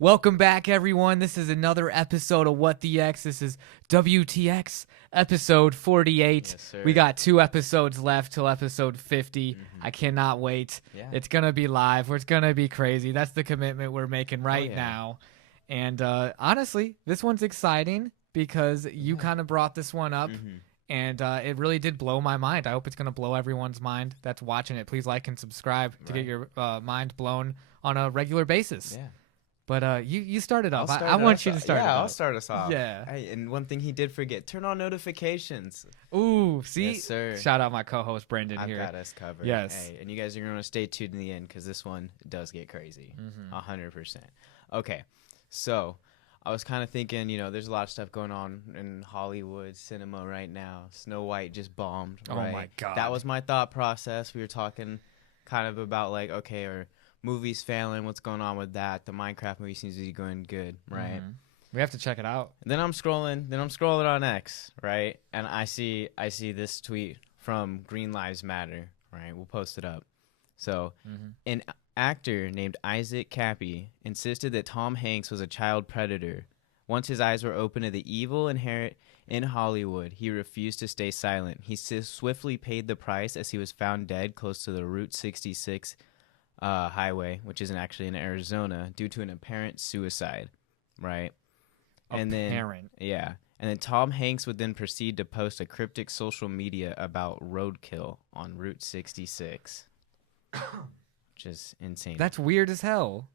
Welcome back, everyone. This is another episode of What the X. This is WTX episode 48. Yes, sir. We got 2 episodes left till episode 50. I cannot wait. Yeah. It's going to be live. It's going to be crazy. That's the commitment we're making right yeah. now. And honestly, this one's exciting because you kind of brought this one up. And it really did blow my mind. I hope it's going to blow everyone's mind that's watching it. Please like and subscribe to get your mind blown on a regular basis. Yeah. But you started off. I want you to start. Yeah, I'll start us off. Yeah. Hey, and one thing he did forget: turn on notifications. Ooh, see? Yes, sir. Shout out my co-host Brendan I've here. got us covered. Yes. Hey, and you guys are going to stay tuned in the end because this one does get crazy. 100%. Okay. So I was kind of thinking, there's a lot of stuff going on in Hollywood cinema right now. Snow White just bombed. Right? Oh my God. That was my thought process. We were talking kind of about like, okay, or movies failing, what's going on with that? The Minecraft movie seems to be going good, right? We have to check it out. And then I'm scrolling on X, right? And I see this tweet from Green Lives Matter, right? We'll post it up. So, an actor named Isaac Cappy insisted that Tom Hanks was a child predator. Once his eyes were open to the evil inherent in Hollywood, he refused to stay silent. He swiftly paid the price as he was found dead close to the Route 66 highway, which isn't actually in Arizona, due to an apparent suicide, right? And then Tom Hanks would then proceed to post a cryptic social media about roadkill on Route 66, which is insane. That's weird as hell.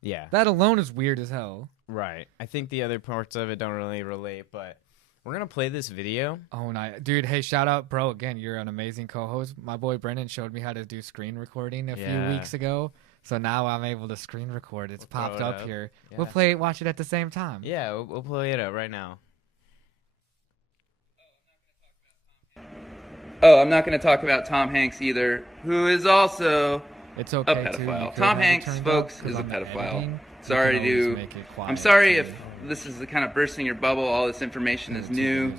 Yeah. That alone is weird as hell. Right. I think the other parts of it don't really relate, but we're going to play this video. Oh, nice. Dude, hey, shout out, bro. Again, you're an amazing co-host. My boy Brendan showed me how to do screen recording a few weeks ago. So now I'm able to screen record. It's popped up here. Yeah. We'll watch it at the same time. Yeah, we'll play it up right now. Oh, I'm not going to talk about Tom Hanks either, who is also It's okay a pedophile. Tom Hanks, folks, is a pedophile. I'm sorry if this is the kind of bursting your bubble. All this information is new,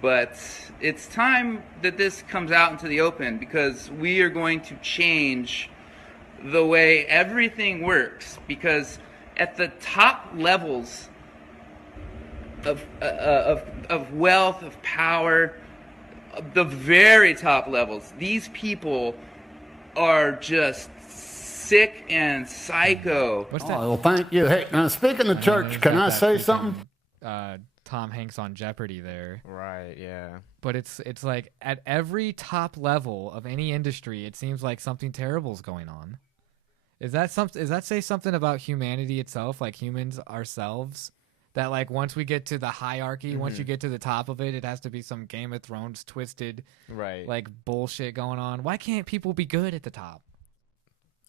but it's time that this comes out into the open because we are going to change the way everything works. Because at the top levels of wealth, of power, the very top levels, these people are just sick and psycho. What's that? Oh, well, thank you. Hey, now speaking of church, can I say something? Tom Hanks on Jeopardy there. Right, yeah. But it's like at every top level of any industry, it seems like something terrible is going on. Does that say something about humanity itself, like humans ourselves? That like once we get to the hierarchy, once you get to the top of it, it has to be some Game of Thrones twisted, like bullshit going on. Why can't people be good at the top?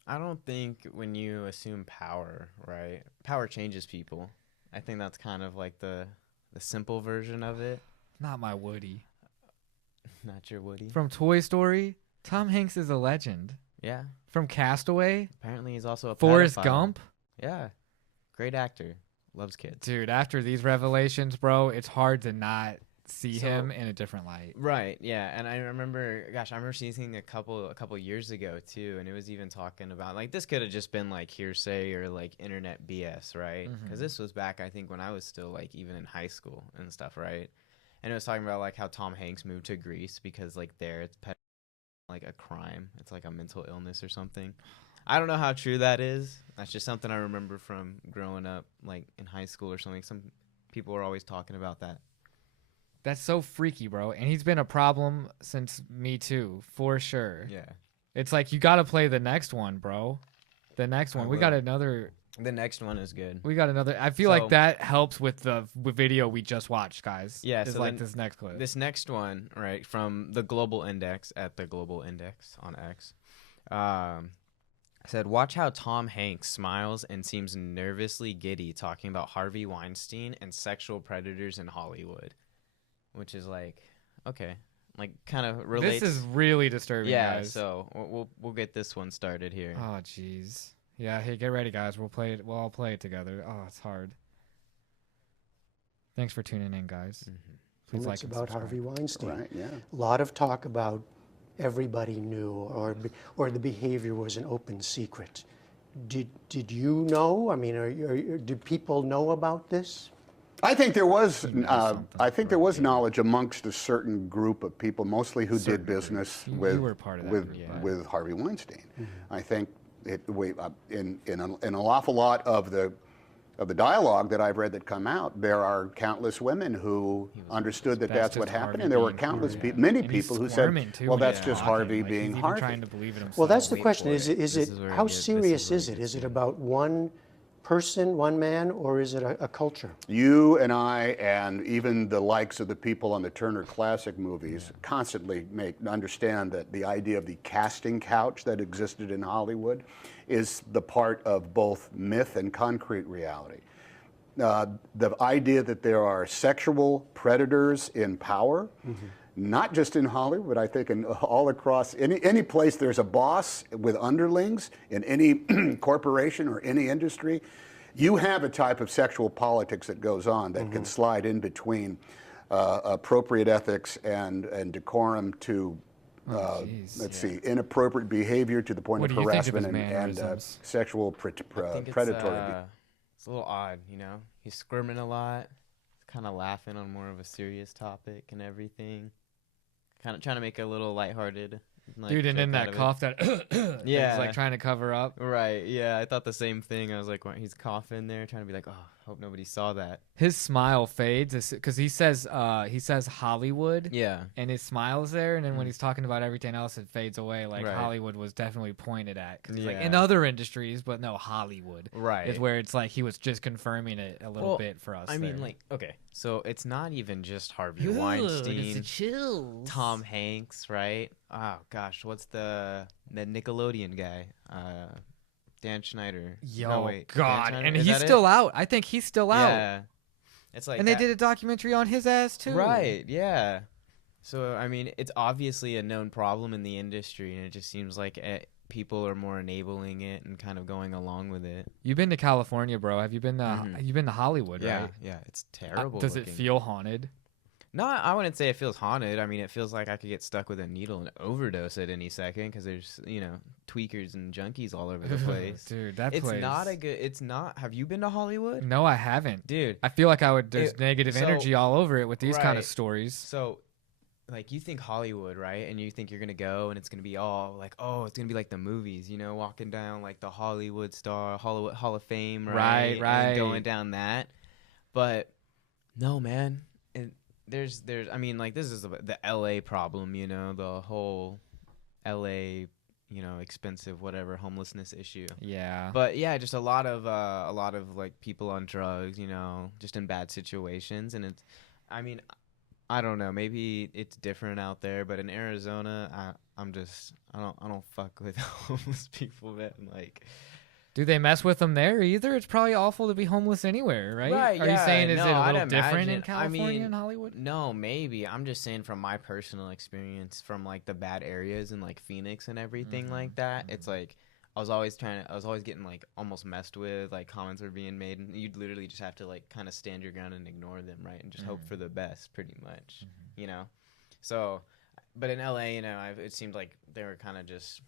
I don't think when you assume power, right? Power changes people. I think that's kind of like the simple version of it. Not my Woody. Not your Woody. From Toy Story, Tom Hanks is a legend. Yeah. From Castaway, Apparently he's also a Forrest pedophile. Gump. Yeah. Great actor. Loves kids. Dude, after these revelations, bro, it's hard to not see him in a different light. Right, yeah. And I remember seeing a couple years ago too, and it was even talking about like this could have just been like hearsay or like internet BS, right? Because this was back, I think, when I was still like even in high school and stuff, right? And it was talking about like how Tom Hanks moved to Greece because like there it's like a crime. It's like a mental illness or something. I don't know how true that is. That's just something I remember from growing up, like in high school or something. Some people were always talking about that. That's so freaky, bro. And he's been a problem since Me Too, for sure. Yeah. It's like you got to play the next one, bro. The next one. We got another. The next one is good. We got another. I feel like that helps with the video we just watched, guys. Yeah. It's so like this next clip. This next one, right, from the Global Index at the Global Index on X. Said, watch how Tom Hanks smiles and seems nervously giddy talking about Harvey Weinstein and sexual predators in Hollywood. Which is like, okay, like kind of relates. This is really disturbing, guys. So we'll get this one started here. Oh, jeez. Yeah, hey, get ready, guys. We'll all play it together. Oh, it's hard. Thanks for tuning in, guys. Please like and about subscribe. Harvey Weinstein. Right, yeah. A lot of talk about everybody knew or the behavior was an open secret. Did you know? I mean, did people know about this? I think there was. I think there was knowledge amongst a certain group of people, mostly who did business with Harvey Weinstein. I think in an awful lot of the dialogue that I've read that come out, there are countless women who understood that that's what happened, and there were countless people, many people who said, "Well, that's just Harvey being Harvey." Trying to believe it himself. Well, that's the question. Is it how serious is it? Is it about one person, one man, or is it a culture? You and I, and even the likes of the people on the Turner Classic Movies, constantly understand that the idea of the casting couch that existed in Hollywood is the part of both myth and concrete reality. The idea that there are sexual predators in power, not just in Hollywood, I think all across any place there's a boss with underlings in any corporation or any industry, you have a type of sexual politics that goes on that can slide in between appropriate ethics and decorum to inappropriate behavior to the point of harassment and sexual predatory. It's a little odd, you know. He's squirming a lot, kind of laughing on more of a serious topic and everything. Kind of trying to make a little lighthearted. Like, dude, and then that cough that he's like trying to cover up. Right, yeah, I thought the same thing. I was like, he's coughing there, trying to be like, oh, hope nobody saw that. His smile fades because he says Hollywood. Yeah. And his smile's there, and then when he's talking about everything else, it fades away. Like Hollywood was definitely pointed at. Cause like in other industries, but no, Hollywood. Right. Is where it's like he was just confirming it a little bit for us. I mean, like, okay, so it's not even just Harvey Weinstein. Tom Hanks, right? Oh gosh, what's the Nickelodeon guy? Dan Schneider. God, and he's still out. I think he's still out. Yeah, it's like, and they did a documentary on his ass too. Right? Yeah. So I mean, it's obviously a known problem in the industry, and it just seems like people are more enabling it and kind of going along with it. You've been to California, bro? Have you been to? You've been to Hollywood, right? Yeah, it's terrible. Does it feel haunted? No, I wouldn't say it feels haunted. I mean, it feels like I could get stuck with a needle and overdose at any second because there's, tweakers and junkies all over the place. Dude, that place. It's not a good. It's not. Have you been to Hollywood? No, I haven't. Dude, I feel like there's negative energy all over it with these kind of stories. So, like, you think Hollywood, right? And you think you're gonna go and it's gonna be all like, oh, it's gonna be like the movies, walking down like the Hollywood Hall of Fame, right? And going down that. But no, man. There's I mean, like, this is the LA problem, the whole LA, expensive whatever homelessness issue. Yeah. But yeah, just a lot of like people on drugs, just in bad situations, and it's, I mean, I don't know, maybe it's different out there, but in Arizona, I don't fuck with homeless people, man. Like, do they mess with them there either? It's probably awful to be homeless anywhere, right? Right. Are you saying is it a little different in I California and Hollywood? No, maybe. I'm just saying from my personal experience from like the bad areas in like Phoenix and everything like that. It's like I was always getting like almost messed with, like comments were being made, and you'd literally just have to like kind of stand your ground and ignore them, right? And just hope for the best, pretty much, So, but in LA, it seemed like they were kind of just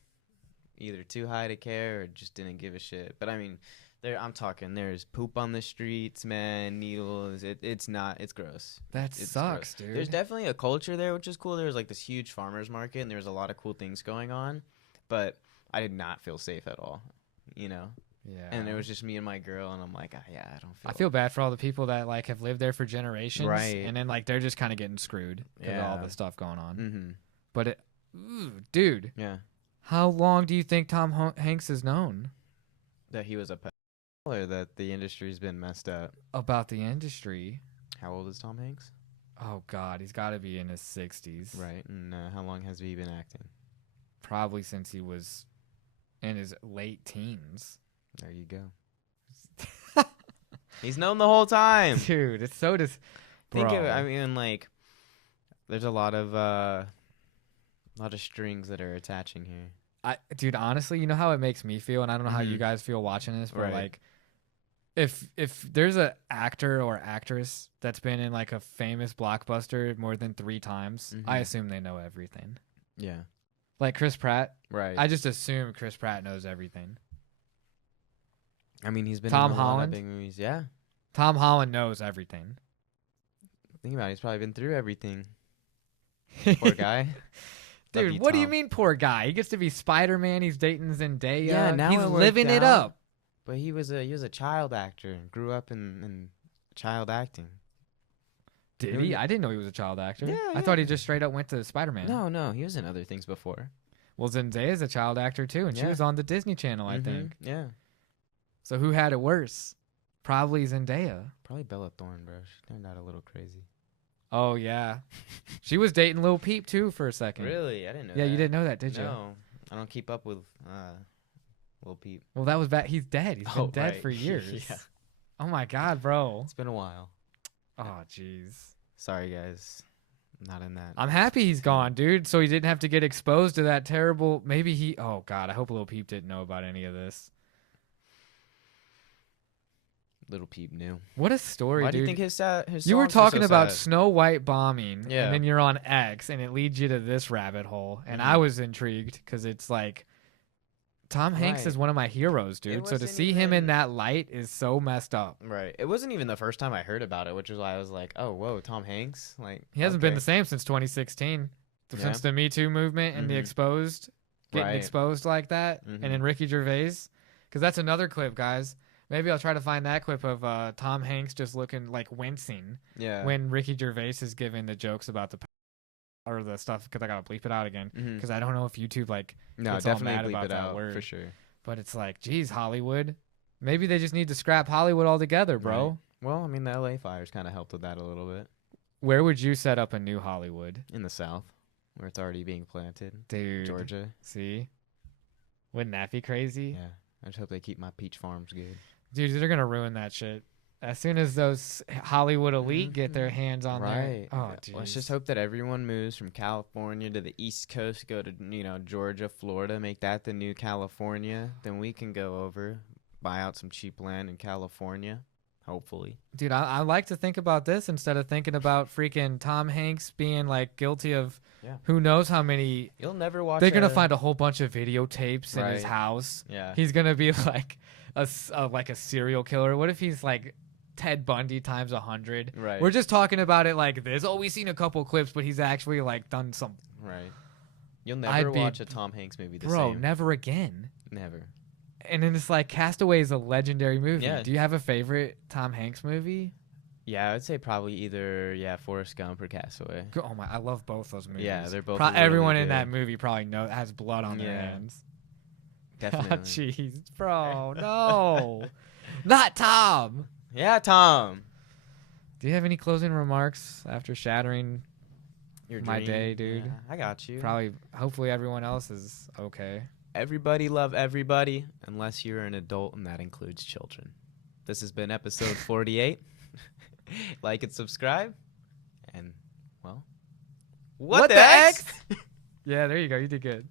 either too high to care or just didn't give a shit. But I mean, there's poop on the streets, man, needles. It's gross. That sucks, gross. Dude. There's definitely a culture there, which is cool. There was like this huge farmers market, and there was a lot of cool things going on, but I did not feel safe at all, Yeah. And it was just me and my girl, and I'm like, I feel bad for all the people that like have lived there for generations, right? And then like they're just kind of getting screwed because of all the stuff going on. Mm-hmm. But dude. Yeah. How long do you think Tom Hanks is known? That he was a pedophile, or that the industry's been messed up? About the industry. How old is Tom Hanks? Oh, God. He's got to be in his 60s. Right. And how long has he been acting? Probably since he was in his late teens. There you go. He's known the whole time. Dude, it's so Think of it. I mean, like, there's a lot of strings that are attaching here. Dude, honestly, you know how it makes me feel, and I don't know how you guys feel watching this, but like, if there's an actor or actress that's been in like a famous blockbuster more than 3 times, I assume they know everything. Yeah. Like Chris Pratt. Right. I just assume Chris Pratt knows everything. I mean, he's been Tom in a lot of Holland? big movies. Yeah. Tom Holland knows everything. Think about it. He's probably been through everything. Poor guy. Love Dude, you, what do you Tom. mean, poor guy? He gets to be Spider-Man. He's dating Zendaya. Yeah, now he's it worked living it out. up. But he was a child actor and grew up in child acting. Did he? I didn't know he was a child actor. Yeah, I thought he just straight up went to Spider-Man. No, he was in other things before. Well, Zendaya's a child actor too, and she Yeah. was on the Disney Channel, I think. Yeah. So who had it worse? Probably Zendaya. Probably Bella Thorne, bro. She turned out a little crazy. Oh yeah, she was dating Lil Peep too for a second. Really? I didn't know Yeah, that. you didn't know that, did you? No. I don't keep up with Lil Peep. Well, that was back. He's dead. He's been dead right. for years. Yeah. Oh my God, bro. It's been a while. Oh jeez. Sorry, guys. I'm not in that. I'm happy he's gone, dude. So he didn't have to get exposed to that terrible. Maybe he. Oh God, I hope Lil Peep didn't know about any of this. Little Peep knew. What a story, Why dude. do you think his You were songs are talking so about sad? Snow White bombing, Yeah. and then you're on X, and it leads you to this rabbit hole. And I was intrigued because it's like Tom Hanks Right. is one of my heroes, dude. So to wasn't see him in even- that light is so messed up. Right. It wasn't even the first time I heard about it, which is why I was like, "Oh, whoa, Tom Hanks!" Like He hasn't been okay. the same since 2016, Yeah. since the Me Too movement and the Mhm. exposed, getting Right. exposed like that, Mhm. and then Ricky Gervais, because that's another clip, guys. Maybe I'll try to find that clip of Tom Hanks just looking like wincing Yeah. when Ricky Gervais is giving the jokes about or the stuff, because I gotta bleep it out again, Mhm. because I don't know if YouTube like No, gets all definitely mad bleep about it that out word. for sure. But it's like, geez, Hollywood. Maybe they just need to scrap Hollywood altogether, bro. Right. Well, I mean, the LA fires kind of helped with that a little bit Where would you set up a new Hollywood, in the South, where it's already being planted. dude? Georgia. See, wouldn't that be crazy? Yeah. I just hope they keep my peach farms good. Dude, they're gonna ruin that shit. As soon as those Hollywood elite get their Mhm. hands on Right. there. Oh, jeez. Let's just hope that everyone moves from California to the East Coast, go to, Georgia, Florida, make that the new California. Then we can go over, buy out some cheap land in California, hopefully. Dude, I like to think about this instead of thinking about freaking Tom Hanks being like guilty of Yeah. who knows how many. You'll never watch They're gonna find a whole bunch of videotapes in his Right. house. Yeah. He's gonna be like like a serial killer. What if he's like Ted Bundy times 100? Right. We're just talking about it like this. Oh, we've seen a couple clips, but he's actually like done some. Right. You'll I'd never be- watch a Tom Hanks movie the Bro, same. never again. Never. And then it's like Castaway is a legendary movie. Yeah. Do you have a favorite Tom Hanks movie? Yeah, I would say probably either Forrest Gump or Castaway. Oh my, I love both those movies. Yeah, they're both everyone really in that good. movie probably has blood on their Yeah. hands. Definitely. Jeez, bro, no, not Tom. Yeah, Tom. Do you have any closing remarks after shattering Your my dream. day, dude? Yeah, I got you. Probably, hopefully, everyone else is okay. Everybody love everybody, unless you're an adult, and that includes children. This has been episode 48. Like and subscribe. And, well, what the X? Yeah, there you go. You did good.